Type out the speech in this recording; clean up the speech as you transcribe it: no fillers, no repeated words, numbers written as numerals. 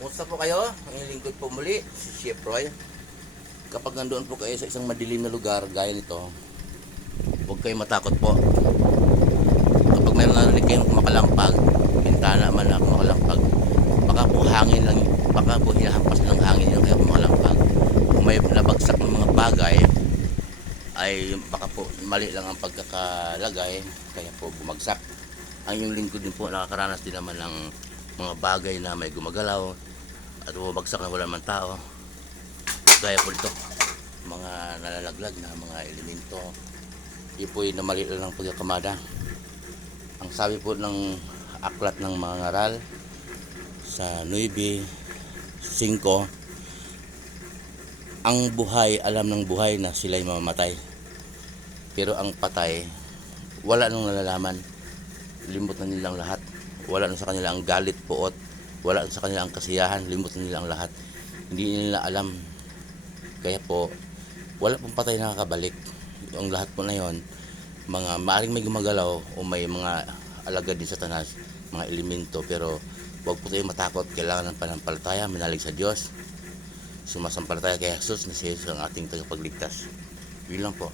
Kumusta po kayo? Ang inyong lingkod po muli, si Chef Roy. Kapag nandoon po kayo sa isang madilim na lugar gaya nito, huwag kayong matakot po. Kapag mayroon narinig kayong kumakalampag, bintana man na kumakalampag, baka po hangin lang, baka po hinahampas ng hangin yung kaya kumakalampag. Kung may nabagsak ng mga bagay, ay baka po mali lang ang pagkakalagay, kaya po bumagsak. Ang inyong lingkod din po nakakaranas din naman ng mga bagay na may gumagalaw at bumabagsak na wala man tao, gaya po ito, mga nalalaglag na mga elemento. Ipoy na mali lang ng pagkakamada. Ang sabi po ng aklat ng mga ngaral sa 9:5, ang buhay alam ng buhay na sila'y mamamatay, pero ang patay wala nang nalalaman. Limot na nilang lahat. Wala na sa kanila ang galit, puot, wala na sa kanila ang kasiyahan, limot na nila ang lahat. Hindi nila alam. Kaya po, wala pong patay na nakakabalik. Yung lahat po na yon, mga maaring may gumagalaw o may mga alagad din sa tanas, mga elemento, pero huwag po tayong matakot. Kailangan ng panampalataya, manalig sa Diyos, sumasampalataya kay Jesus na siya ang ating tagapagligtas. Yun lang po.